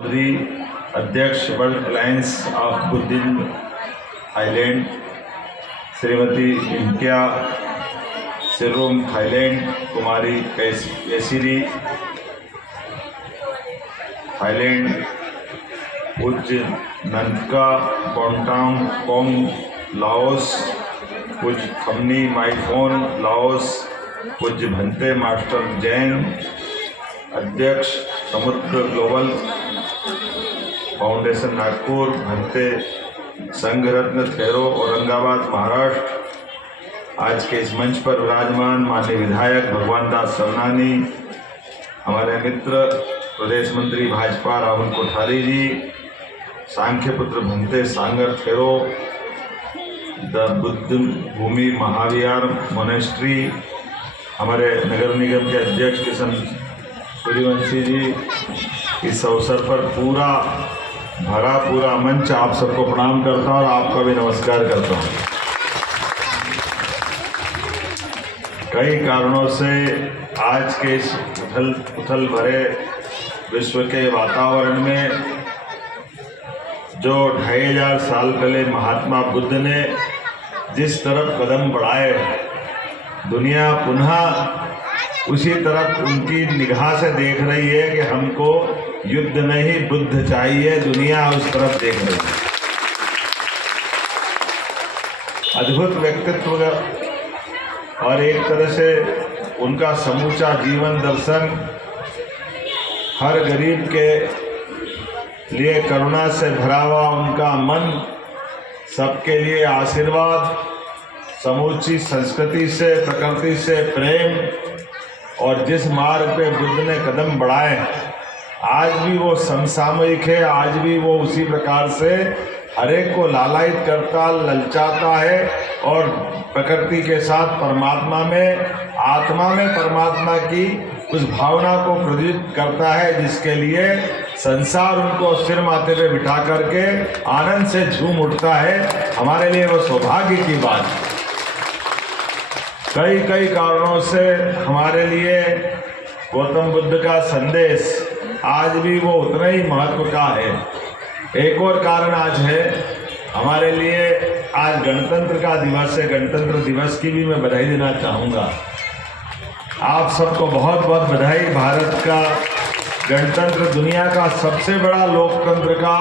अध्यक्ष world alliance of Buddhism Thailand, Shrimati इम्तिया सिरोम थाईलैंड, कुमारी कैसिरी थाईलैंड, पूज्य नंदका बोंटांग कोंग लाओस, पूज्य खमनी माइफोन लाओस, पूज्य भंते मास्टर जैन, अध्यक्ष समुद्र ग्लोबल फाउंडेशन नागपुर, भंते संघ रत्न थेरो औरंगाबाद महाराष्ट्र। आज के इस मंच पर विराजमान माननीय विधायक भगवान दास सरनानी, हमारे मित्र प्रदेश मंत्री भाजपा राहुल कोठारी जी, सांख्य पुत्र भंते सांगर थेरो, द बुद्ध भूमि महाविहार मोनेस्ट्री, हमारे नगर निगम के अध्यक्ष किशन सूर्यवंशी जी, इस अवसर पर पूरा मंच आप सबको प्रणाम करता हूं और आपका भी नमस्कार करता हूं। कई कारणों से आज के इस उथल भरे विश्व के वातावरण में जो 2500 साल पहले महात्मा बुद्ध ने जिस तरफ कदम बढ़ाए, दुनिया पुनः उसी तरफ उनकी निगाह से देख रही है कि हमको युद्ध नहीं बुद्ध चाहिए। दुनिया उस तरफ देख रही है। अद्भुत व्यक्तित्व और एक तरह से उनका समूचा जीवन दर्शन हर गरीब के लिए करुणा से भरा हुआ उनका मन, सबके लिए आशीर्वाद, समूची संस्कृति से प्रकृति से प्रेम, और जिस मार्ग पे बुद्ध ने कदम बढ़ाए आज भी वो समसामयिक है। आज भी वो उसी प्रकार से हर एक को लालायित करता, ललचाता है और प्रकृति के साथ परमात्मा में, आत्मा में परमात्मा की उस भावना को प्रज्वलित करता है, जिसके लिए संसार उनको सिर माथे पे बिठा करके आनंद से झूम उठता है। हमारे लिए वो सौभाग्य की बात है। कई कारणों से हमारे लिए गौतम बुद्ध का संदेश आज भी वो उतना ही महत्व का है। एक और कारण आज है हमारे लिए, आज गणतंत्र का दिवस है। गणतंत्र दिवस की भी मैं बधाई देना चाहूँगा। आप सबको बहुत बहुत बधाई। भारत का गणतंत्र दुनिया का सबसे बड़ा लोकतंत्र का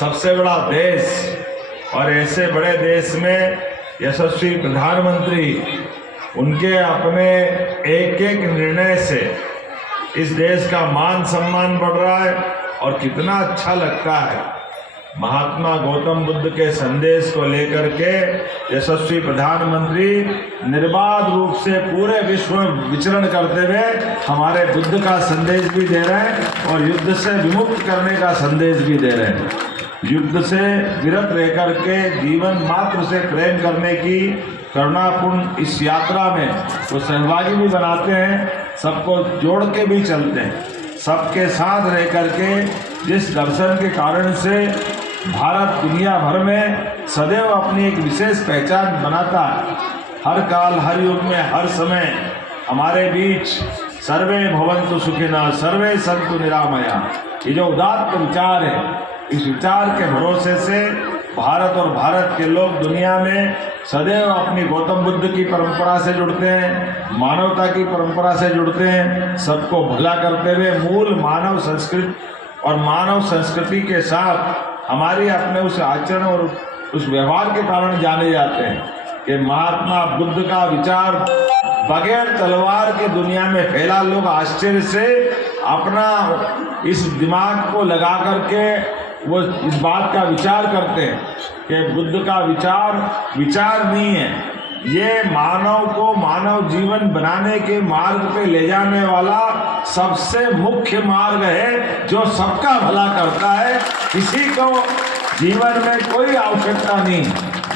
सबसे बड़ा देश, और ऐसे बड़े देश में यशस्वी प्रधानमंत्री, उनके अपने एक एक निर्णय से इस देश का मान सम्मान बढ़ रहा है। और कितना अच्छा लगता है महात्मा गौतम बुद्ध के संदेश को लेकर के यशस्वी प्रधानमंत्री निर्बाध रूप से पूरे विश्व में विचरण करते हुए हमारे बुद्ध का संदेश भी दे रहे हैं और युद्ध से विमुक्त करने का संदेश भी दे रहे हैं। युद्ध से विरत रहकर के जीवन मात्र से प्रेम करने की करुणापूर्ण इस यात्रा में वो सहभागी भी बनाते हैं, सबको जोड़ के भी चलते हैं। सबके साथ रह करके जिस दर्शन के कारण से भारत दुनिया भर में सदैव अपनी एक विशेष पहचान बनाता है। हर काल, हर युग में, हर समय हमारे बीच सर्वे भवन्तु सुखिनः, सर्वे सन्तु निरामया, ये जो उदात्त विचार है, इस विचार के भरोसे से भारत और भारत के लोग दुनिया में सदैव अपनी गौतम बुद्ध की परंपरा से जुड़ते हैं, मानवता की परंपरा से जुड़ते हैं। सबको भला करते हुए मूल मानव संस्कृति और मानव संस्कृति के साथ हमारी अपने उस आचरण और उस व्यवहार के कारण जाने जाते हैं कि महात्मा बुद्ध का विचार बगैर तलवार के दुनिया में फैला। लोग आश्चर्य से अपना इस दिमाग को लगा करके वो इस बात का विचार करते हैं कि बुद्ध का विचार नहीं है, ये मानव को मानव जीवन बनाने के मार्ग पे ले जाने वाला सबसे मुख्य मार्ग है, जो सबका भला करता है। किसी को जीवन में कोई आवश्यकता नहीं।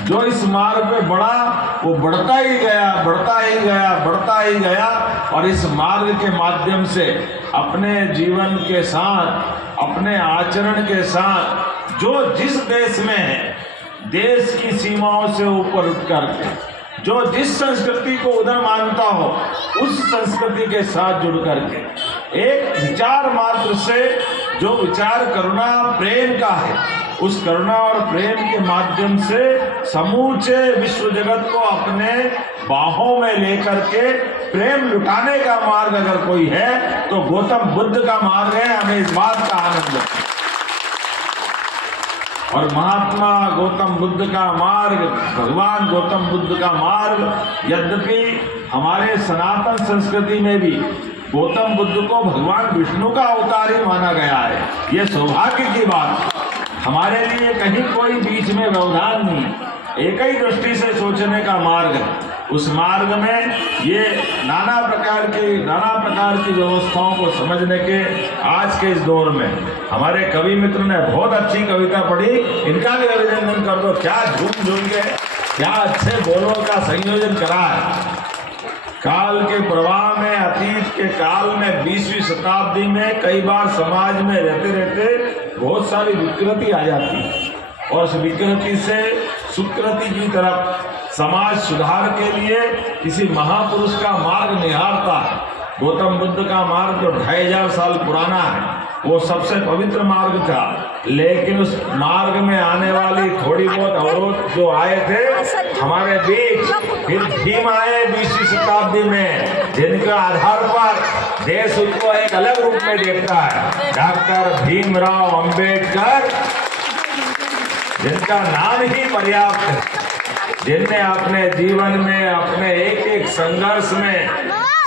जो इस मार्ग पे बढ़ा वो बढ़ता ही गया और इस मार्ग के माध्यम से अपने जीवन के साथ, अपने आचरण के साथ, जो जिस देश में है, देश की सीमाओं से ऊपर उठ करके जो जिस संस्कृति को उधर मानता हो, उस संस्कृति के साथ जुड़ करके एक विचार मात्र से जो विचार करुणा प्रेम का है, उस करुणा और प्रेम के माध्यम से समूचे विश्व जगत को अपने बाहों में लेकर के प्रेम लुटाने का मार्ग अगर कोई है तो गौतम बुद्ध का मार्ग है। हमें इस बात का आनंद है। और महात्मा गौतम बुद्ध का मार्ग, भगवान गौतम बुद्ध का मार्ग, यद्यपि हमारे सनातन संस्कृति में भी गौतम बुद्ध को भगवान विष्णु का अवतार ही माना गया है। ये सौभाग्य की बात, हमारे लिए कहीं कोई बीच में व्यवधान नहीं, एक ही दृष्टि से सोचने का मार्ग है। उस मार्ग में ये नाना प्रकार की व्यवस्थाओं को समझने के आज के इस दौर में हमारे कवि मित्र ने बहुत अच्छी कविता पढ़ी, इनका भी अभिनंदन कर दो। क्या झूम के, क्या अच्छे बोलों का संयोजन करा है। काल के प्रवाह में, अतीत के काल में, 20वीं शताब्दी में कई बार समाज में रहते रहते बहुत सारी विकृति आ जाती है और उस विकृति से सुकृति की तरफ समाज सुधार के लिए किसी महापुरुष का मार्ग निहारता है। गौतम बुद्ध का मार्ग जो 2500 साल पुराना है, वो सबसे पवित्र मार्ग था, लेकिन उस मार्ग में आने वाली थोड़ी बहुत अवरोध जो आए थे हमारे बीच, फिर भीम आए 20वीं शताब्दी में, जिनके आधार पर देश उसको एक अलग रूप में देखता है। डॉक्टर भीमराव अंबेडकर, जिनका नाम ही पर्याप्त है, जिनने अपने जीवन में, अपने एक एक संघर्ष में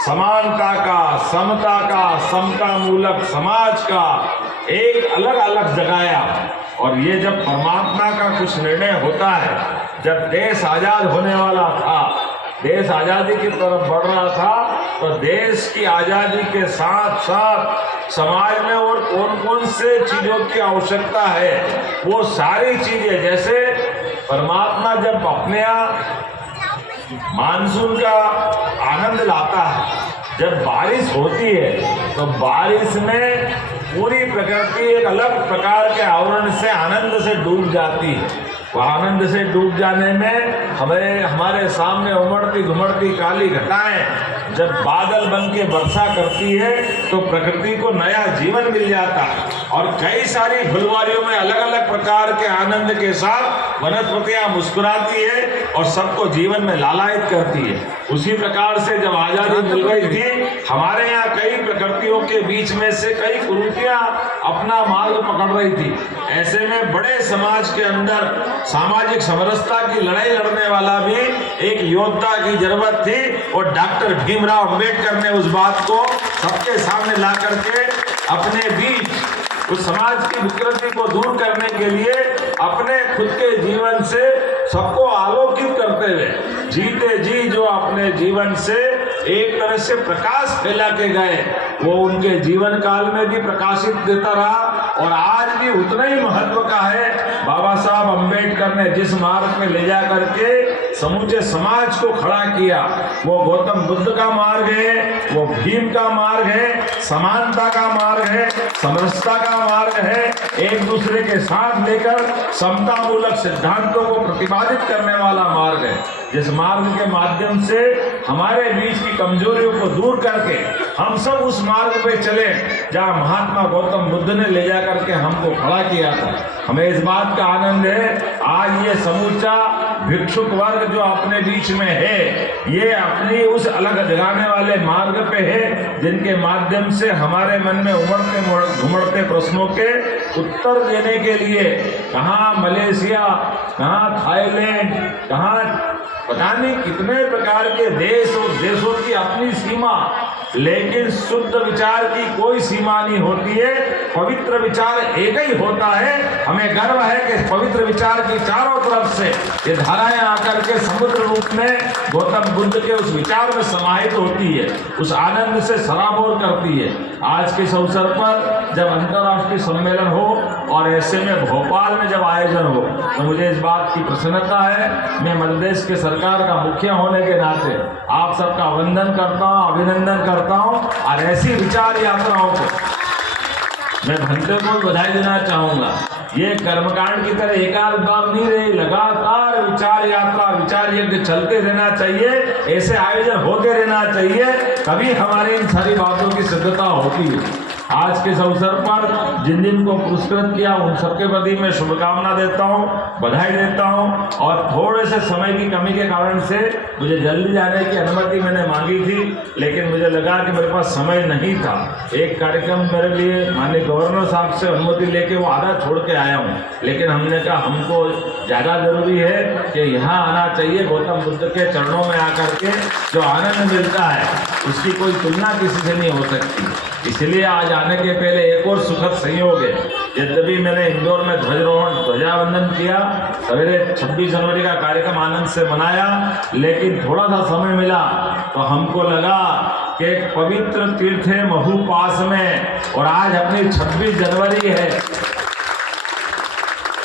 समानता का, समता का, समता मूलक समाज का एक अलग अलग जगाया। और ये जब परमात्मा का कुछ निर्णय होता है, जब देश आजाद होने वाला था, देश आजादी की तरफ बढ़ रहा था, तो देश की आजादी के साथ साथ समाज में और कौन कौन से चीजों की आवश्यकता है, वो सारी चीजें, जैसे परमात्मा जब अपने यहाँ मानसून का आनंद लाता है, जब बारिश होती है तो बारिश में पूरी प्रकृति एक अलग प्रकार के आवरण से आनंद से डूब जाती है। वह आनंद से डूब जाने में हमारे सामने उमड़ती घुमड़ती काली घटाएं जब बादल बन के वर्षा करती है तो प्रकृति को नया जीवन मिल जाता है और कई सारी फुलवारियों में अलग अलग प्रकार के आनंद के साथ वनस्पतियां मुस्कुराती है और सबको जीवन में लालायित करती है। उसी प्रकार से जब आजादी मिल गई थी, हमारे यहाँ कई प्रकृतियों के बीच में से कई कुरीतियां अपना मार्ग पकड़ रही थी। ऐसे में बड़े समाज के अंदर सामाजिक समरसता की लड़ाई लड़ने वाला भी एक योद्धा की जरूरत थी और डॉक्टर भीमराव अंबेडकर ने उस बात को सबके सामने ला करके अपने बीच उस समाज की विकृति को दूर करने के लिए अपने खुद के जीवन से सबको आलोकित करते हुए जीते जी जो अपने जीवन से एक तरह से प्रकाश फैला के गए, वो उनके जीवन काल में भी प्रकाशित देता रहा और आज भी उतना ही महत्व का है। बाबा साहब अंबेडकर ने जिस मार्ग में ले जा करके समूचे समाज को खड़ा किया, वो गौतम बुद्ध का मार्ग है, वो भीम का मार्ग है, समानता का मार्ग है, समरसता का मार्ग है, एक दूसरे के साथ लेकर समता मूलक सिद्धांतों को प्रतिपादित करने वाला मार्ग है। जिस मार्ग के माध्यम से हमारे बीच की कमजोरियों को दूर करके हम सब उस मार्ग पे चले जहाँ महात्मा गौतम बुद्ध ने ले जा करके हमको खड़ा किया था। हमें इस बात का आनंद है, आज ये समूचा भिक्षुक वर्ग जो अपने बीच में है, ये अपनी उस अलग जगाने वाले मार्ग पे है, जिनके माध्यम से हमारे मन में उमड़ते घुमड़ते प्रश्नों के उत्तर देने के लिए कहाँ मलेशिया, कहाँ थाईलैंड, कहाँ पता नहीं कितने प्रकार के देश और देशों की अपनी सीमा, लेकिन शुद्ध विचार की कोई सीमा नहीं होती है। पवित्र विचार एक ही होता है। हमें गर्व है कि पवित्र विचार की चारों तरफ से ये धाराएं आकर के समुद्र रूप में गौतम बुद्ध के उस विचार में समाहित होती है, उस आनंद से सराबोर करती है। आज के इस अवसर पर जब अंतर्राष्ट्रीय सम्मेलन हो और ऐसे में भोपाल में जब आयोजन हो, तो मुझे इस बात की प्रसन्नता है। मैं मध्य प्रदेश के सरकार का मुखिया होने के नाते आप सबका वंदन करता हूँ, अभिनंदन करता हूँ और ऐसी विचार यात्राओं को मैं घंटे को बधाई देना चाहूँगा। ये कर्मकांड की तरह एकाध बार नहीं रही, लगातार विचार यात्रा, विचार यज्ञ चलते रहना चाहिए, ऐसे आयोजन होते रहना चाहिए, तभी हमारे इन सारी बातों की सिद्धता होती है। आज के इस अवसर पर जिन जिन को पुरस्कृत किया उन सबके प्रति मैं शुभकामना देता हूँ, बधाई देता हूँ। और थोड़े से समय की कमी के कारण से मुझे जल्दी जाने की अनुमति मैंने मांगी थी, लेकिन मुझे लगा कि मेरे पास समय नहीं था। एक कार्यक्रम मेरे लिए माननीय गवर्नर साहब से अनुमति लेके वो आधा छोड़ के आया हूँ, लेकिन हमने कहा हमको ज़्यादा जरूरी है कि यहाँ आना चाहिए। गौतम बुद्ध के चरणों में आकर के जो आनंद मिलता है उसकी कोई तुलना किसी से नहीं हो सकती। इसलिए आज आने के पहले एक और सुखद संयोग है। यद्यपि मैंने इंदौर में ध्वजावंदन किया, सवेरे 26 जनवरी का कार्यक्रम आनंद से मनाया, लेकिन थोड़ा सा समय मिला तो हमको लगा कि एक पवित्र तीर्थ है महू पास में, और आज अपनी 26 जनवरी है।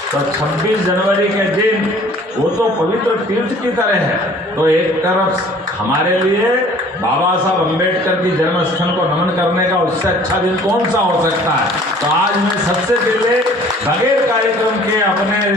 तो 26 जनवरी के दिन वो तो पवित्र तीर्थ की तरह है। तो एक तरफ हमारे लिए बाबा साहब अम्बेडकर की जन्म स्थल को नमन करने का उससे अच्छा दिन कौन सा हो सकता है। तो आज मैं सबसे पहले बगैर कार्यक्रम के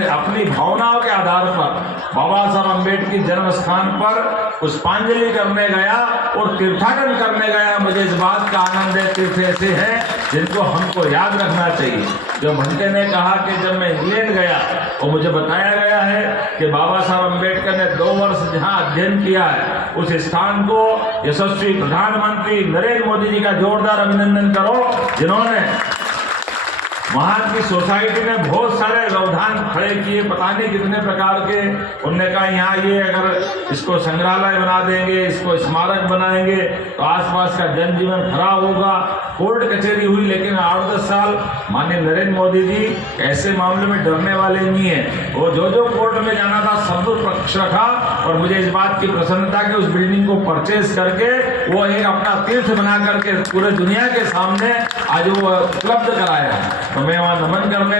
अपनी भावनाओं के आधार पर बाबा साहब अम्बेडकर की जन्म स्थान पर पुष्पांजलि करने गया और तीर्थाटन करने गया। मुझे इस बात का आनंद है, तीर्थ ऐसे हैं जिनको हमको याद रखना चाहिए। जो भंटे ने कहा कि जब मैं इंग्लैंड गया और मुझे बताया गया है कि बाबा साहब अम्बेडकर ने 2 वर्ष जहाँ अध्ययन किया है, उस स्थान को यशस्वी प्रधानमंत्री नरेंद्र मोदी जी का जोरदार अभिनंदन करो, जिन्होंने वहाँ की सोसाइटी में बहुत सारे व्यवधान खड़े किए, पता नहीं कितने प्रकार के। उन्होंने कहा यहाँ ये अगर इसको संग्रहालय बना देंगे, इसको स्मारक बनाएंगे तो आसपास का जनजीवन खराब होगा। कोर्ट कचहरी हुई, लेकिन 8-10 साल माननीय नरेंद्र मोदी जी ऐसे मामले में डरने वाले नहीं है। वो जो कोर्ट में जाना था सब पक्ष रखा, और मुझे इस बात की प्रसन्नता कि उस बिल्डिंग को परचेज करके वो एक अपना तीर्थ बना करके पूरे दुनिया के सामने आज वो उपलब्ध कराया है। तो मैं वहाँ नमन करने